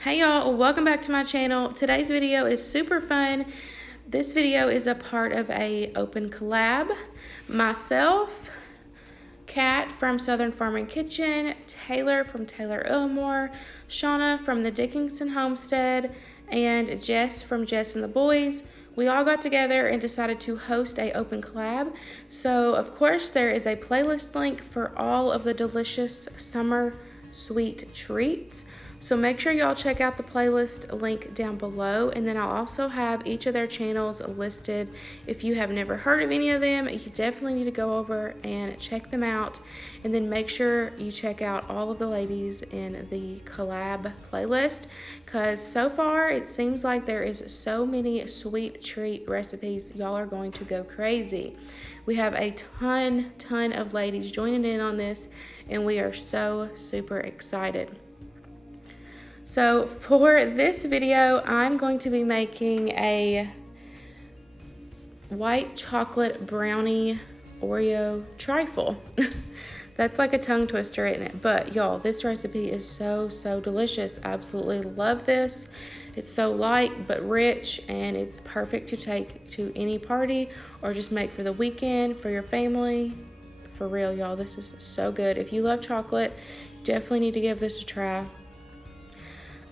Hey y'all, welcome back to my channel. Today's video is super fun. This video is a part of a open collab. Myself, Kat from Southern Farm and Kitchen, Taylor from Taylor Elmore, Shauna from the Dickinson Homestead, and Jess from Jess and the Boys. We all got together and decided to host a open collab. So of course there is a playlist link for all of the delicious summer sweet treats. So make sure y'all check out the playlist link down below, and then I'll also have each of their channels listed. If you have never heard of any of them, you definitely need to go over and check them out, and then make sure you check out all of the ladies in the collab playlist, because so far it seems like there is so many sweet treat recipes. Y'all are going to go crazy. We have a ton of ladies joining in on this, and we are so super excited. So for this video, I'm going to be making a white chocolate brownie Oreo trifle. That's like a tongue twister, isn't it? But y'all, this recipe is so delicious. Absolutely love this. It's so light but rich, and it's perfect to take to any party or just make for the weekend for your family. For real, y'all, this is so good. If you love chocolate, you definitely need to give this a try.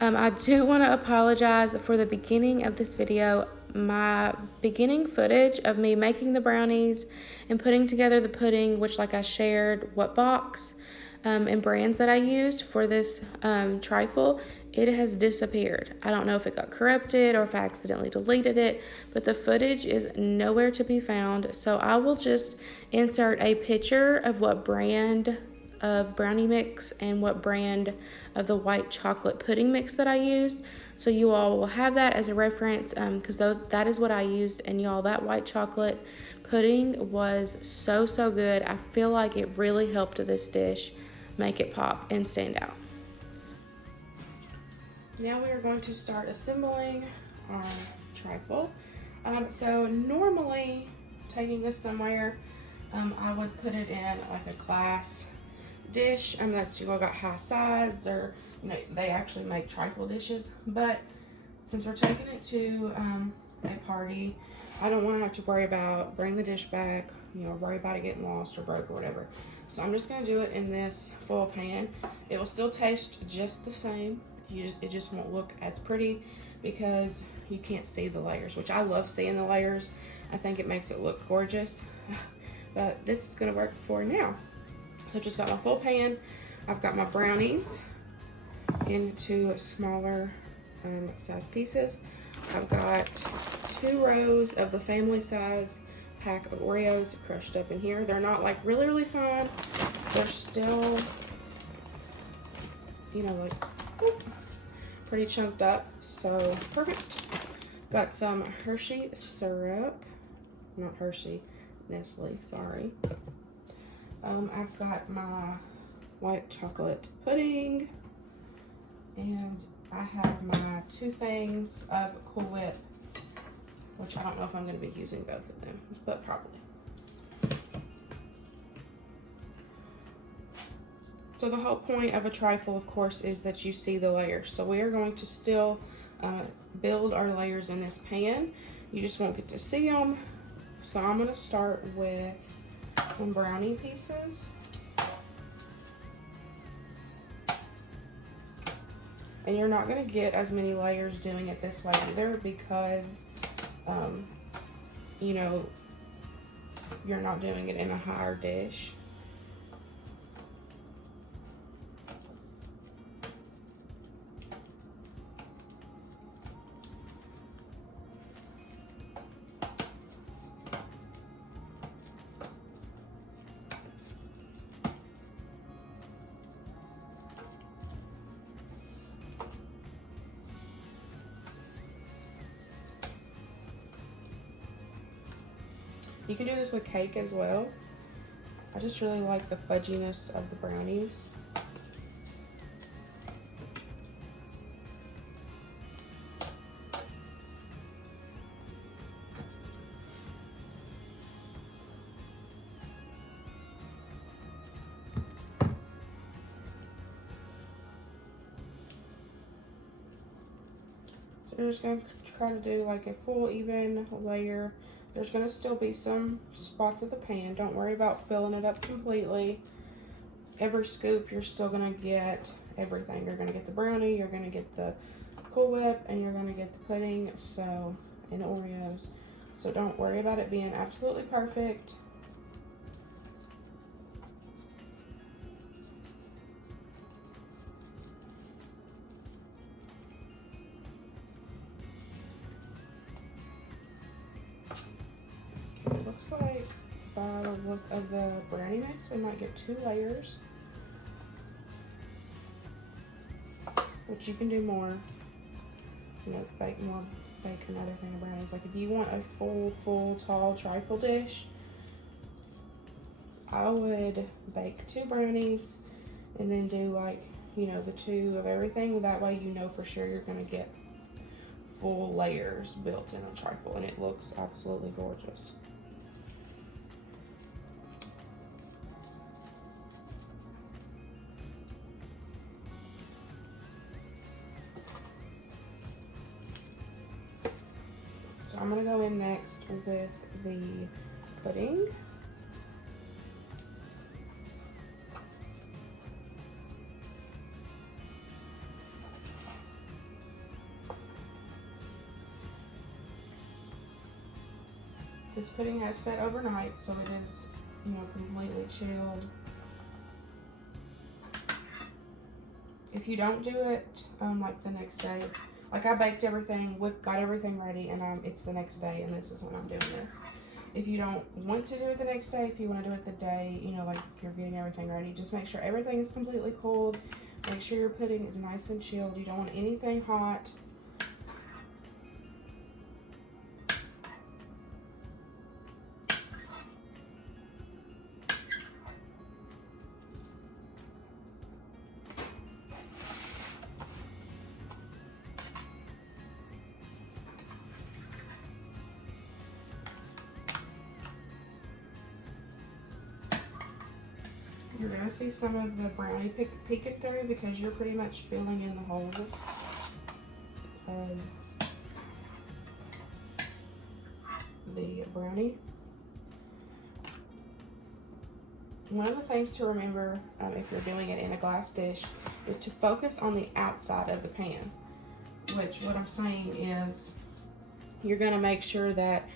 I do want to apologize for the beginning of this video. My beginning footage of me making the brownies and putting together the pudding, which, like I shared what box and brands that I used for this trifle, it has disappeared. I don't know if it got corrupted or if I accidentally deleted it, but the footage is nowhere to be found. So I will just insert a picture of what brand of brownie mix and what brand of the white chocolate pudding mix that I used, so you all will have that as a reference, because that is what I used. And y'all, that white chocolate pudding was so good. I feel like it really helped this dish make it pop and stand out. Now we are going to start assembling our trifle. So normally, taking this somewhere, I would put it in like a glass dish. That's, you all got high sides, or they actually make trifle dishes, but since we're taking it to a party, I don't want to have to worry about bring the dish back, worry about it getting lost or broke or whatever. So I'm just going to do it in this foil pan. It will still taste just the same. It just won't look as pretty because you can't see the layers, which I love seeing the layers. I think it makes it look gorgeous, but this is going to work for now. So I just got my full pan. I've got my brownies into smaller size pieces. I've got 2 rows of the family size pack of Oreos crushed up in here. They're not like really fine. They're still, like pretty chunked up. So perfect. Got some Hershey syrup. Not Hershey, Nestle, sorry. I've got my white chocolate pudding, and I have my 2 things of Cool Whip, which I don't know if I'm going to be using both of them, but probably. So the whole point of a trifle, of course, is that you see the layers. So we are going to still build our layers in this pan. You just won't get to see them. So I'm going to start with some brownie pieces. And you're not going to get as many layers doing it this way either, because you're not doing it in a higher dish. You can do this with cake as well. I just really like the fudginess of the brownies. So you're just going to try to do like a full even layer. There's going to still be some spots of the pan. Don't worry about filling it up completely. Every scoop, you're still going to get everything. You're going to get the brownie, you're going to get the Cool Whip, and you're going to get the pudding, so, and Oreos. So don't worry about it being absolutely perfect. Okay, it looks like by the look of the brownie mix, we might get 2 layers, which you can do more, you know, bake another thing of brownies. Like if you want a full tall trifle dish, I would bake 2 brownies and then do like, you know, the 2 of everything. That way you know for sure you're gonna get full layers built in on trifle, and it looks absolutely gorgeous. So I'm gonna go in next with the pudding. This pudding has set overnight, so it is, you know, completely chilled. If you don't do it like the next day, like I baked everything, got everything ready, and it's the next day, and this is when I'm doing this. If you don't want to do it the next day, if you want to do it the day, you know, like you're getting everything ready, just make sure everything is completely cooled. Make sure your pudding is nice and chilled. You don't want anything hot. You're going to see some of the brownie peeking through because you're pretty much filling in the holes. The brownie. One of the things to remember if you're doing it in a glass dish is to focus on the outside of the pan, which what I'm saying is you're going to make sure that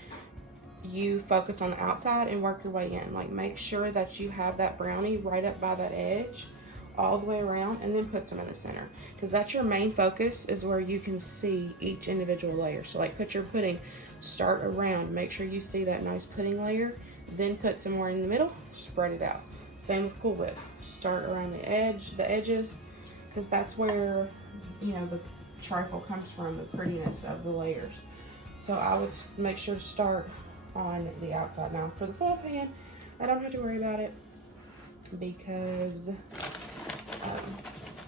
you focus on the outside and work your way in. Like make sure that you have that brownie right up by that edge all the way around, and then put some in the center, because that's your main focus, is where you can see each individual layer. So like put your pudding, start around, make sure you see that nice pudding layer, then put some more in the middle, spread it out. Same with Cool Whip, start around the edges, because that's where, you know, the trifle comes from, the prettiness of the layers. So I would make sure to start on the outside. Now for the full pan, I don't have to worry about it because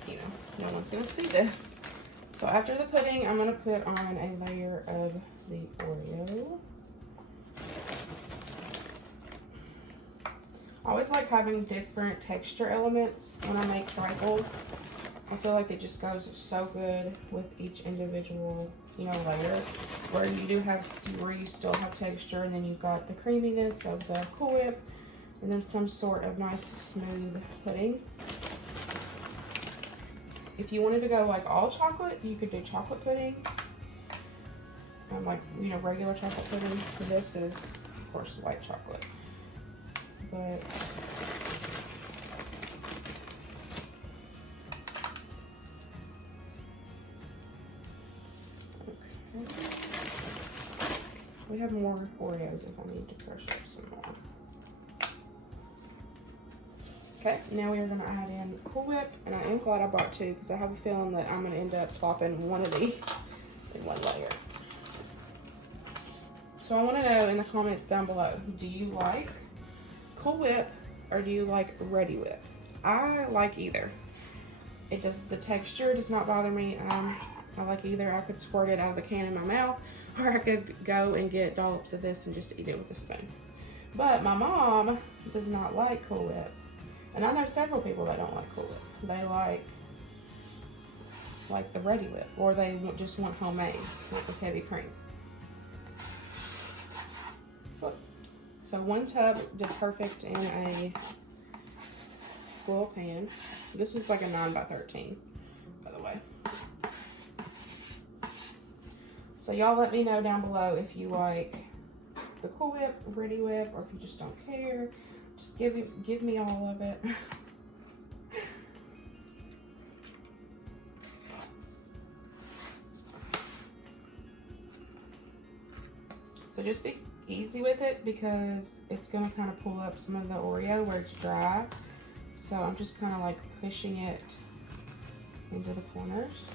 you know, no one's gonna see this. So after the pudding, I'm gonna put on a layer of the Oreo. I always like having different texture elements when I make trifles. I feel like it just goes so good with each individual, you know, layer, where you do have, where you still have texture, and then you've got the creaminess of the Cool Whip, and then some sort of nice smooth pudding. If you wanted to go like all chocolate, you could do chocolate pudding, like, you know, regular chocolate pudding. This is, of course, white chocolate, but we have more Oreos if I need to crush up some more. Okay, now we are going to add in Cool Whip, and I am glad I brought 2 because I have a feeling that I'm going to end up plopping one of these in one layer. So I want to know in the comments down below, do you like Cool Whip or do you like Ready Whip? I like either. It does, the texture does not bother me. I like either. I could squirt it out of the can in my mouth, or I could go and get dollops of this and just eat it with a spoon. But my mom does not like Cool Whip. And I know several people that don't like Cool Whip. They like like the Ready Whip, or they just want homemade, like with heavy cream. So 1 tub did perfect in a full pan. This is like a 9 by 13, by the way. So y'all let me know down below if you like the Cool Whip, Ready Whip, or if you just don't care. Just give me all of it. So just be easy with it because it's gonna kind of pull up some of the Oreo where it's dry. So I'm just kind of like pushing it into the corners.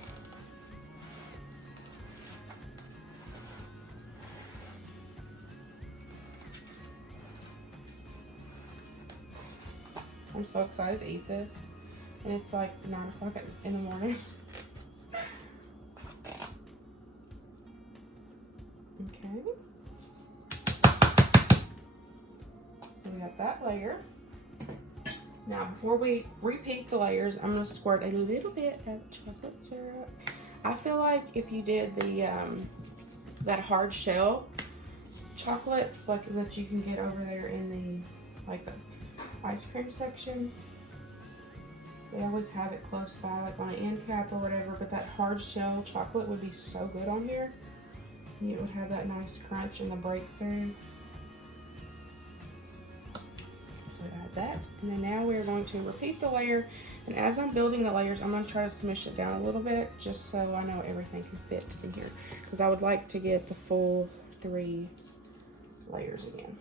I'm so excited to eat this. And it's like 9 o'clock in the morning. Okay. So we got that layer. Now before we repeat the layers, I'm going to squirt a little bit of chocolate syrup. I feel like if you did the that hard shell chocolate, like that you can get over there in the like the ice cream section, they always have it close by, like on an end cap or whatever, but that hard shell chocolate would be so good on here. And it would have that nice crunch and the breakthrough. So we add that, and then now we're going to repeat the layer, and as I'm building the layers, I'm going to try to smush it down a little bit just so I know everything can fit in here, because I would like to get the full 3 layers again.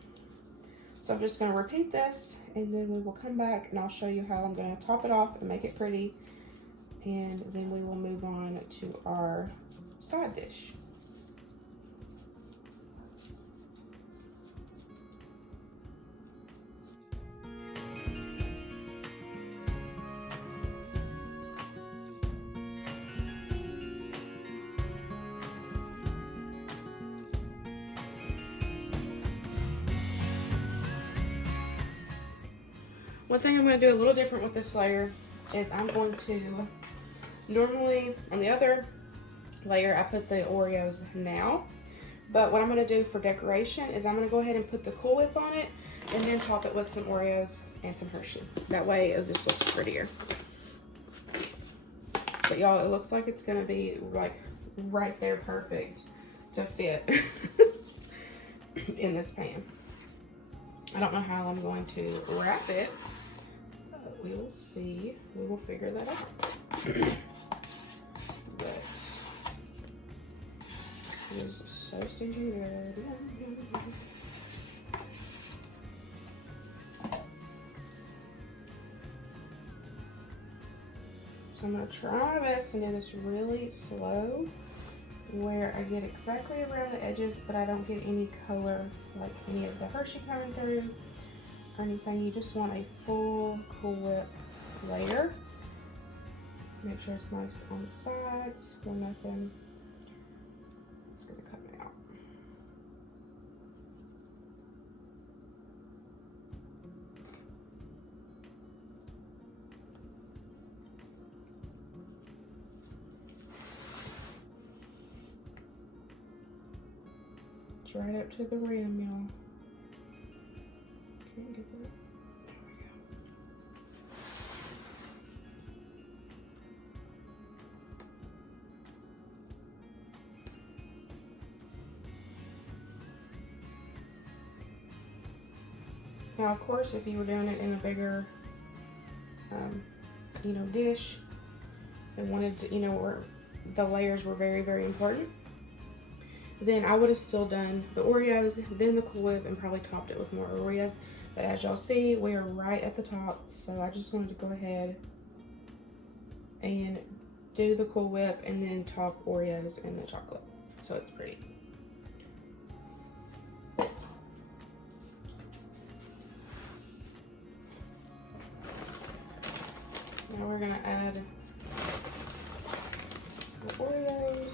So I'm just going to repeat this, and then we will come back and I'll show you how I'm going to top it off and make it pretty, and then we will move on to our side dish. One thing I'm going to do a little different with this layer is I'm going to, normally on the other layer I put the Oreos now, but what I'm going to do for decoration is I'm going to go ahead and put the Cool Whip on it and then top it with some Oreos and some Hershey. That way it just looks prettier. But y'all, it looks like it's going to be like right there perfect to fit in this pan. I don't know how I'm going to wrap it. We will see. We will figure that out. But it is so stinking good. So I'm going to try my best to do this really slow, where I get exactly around the edges, but I don't get any color, like any of the Hershey coming through or anything. You just want a full Cool Whip layer. Make sure it's nice on the sides, or nothing. It's gonna cut me out. It's right up to the rim, y'all. Can't get that. There we go. Now, of course, if you were doing it in a bigger, dish, and wanted to, where the layers were very, very important, then I would have still done the Oreos, then the Cool Whip, and probably topped it with more Oreos. But as y'all see, we are right at the top, so I just wanted to go ahead and do the Cool Whip and then top Oreos and the chocolate, so it's pretty. Now we're gonna add the Oreos.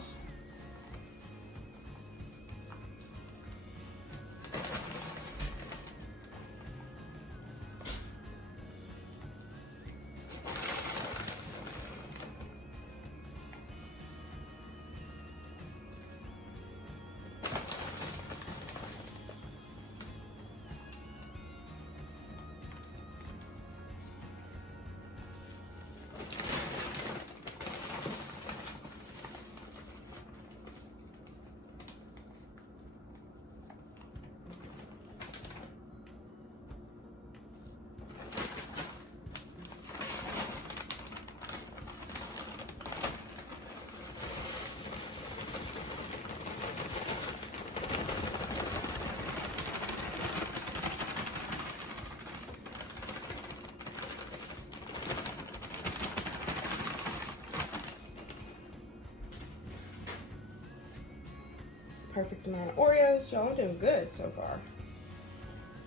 perfect amount of Oreos. Y'all, I'm doing good so far.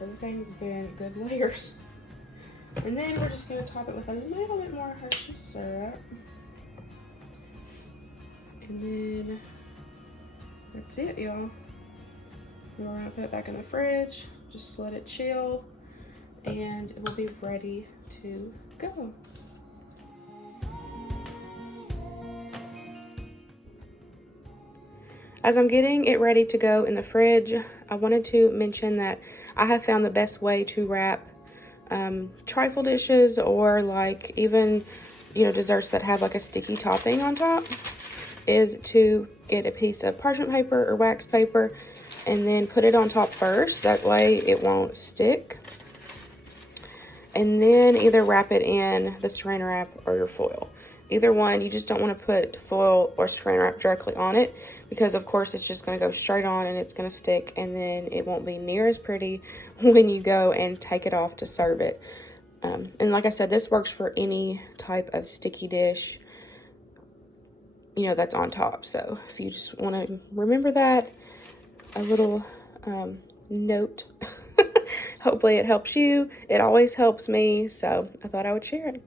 Everything's been good layers. And then we're just gonna top it with a little bit more Hershey syrup. And then that's it, y'all. We're gonna put it back in the fridge, just let it chill, and it will be ready to go. As I'm getting it ready to go in the fridge, I wanted to mention that I have found the best way to wrap trifle dishes, or like even, you know, desserts that have like a sticky topping on top, is to get a piece of parchment paper or wax paper and then put it on top first. That way it won't stick. And then either wrap it in the saran wrap or your foil. Either one. You just don't want to put foil or saran wrap directly on it, because of course it's just going to go straight on and it's going to stick, and then it won't be near as pretty when you go and take it off to serve it. And like I said, this works for any type of sticky dish, you know, that's on top. So if you just want to remember that, a little note. Hopefully it helps you. It always helps me, so I thought I would share it.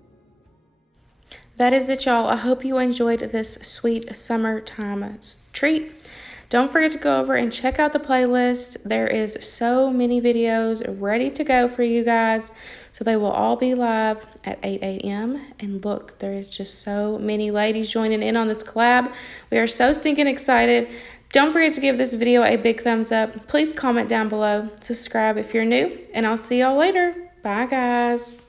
That is it, y'all. I hope you enjoyed this sweet summertime treat. Don't forget to go over and check out the playlist. There is so many videos ready to go for you guys. So they will all be live at 8 a.m. And look, there is just so many ladies joining in on this collab. We are so stinking excited. Don't forget to give this video a big thumbs up. Please comment down below. Subscribe if you're new. And I'll see y'all later. Bye, guys.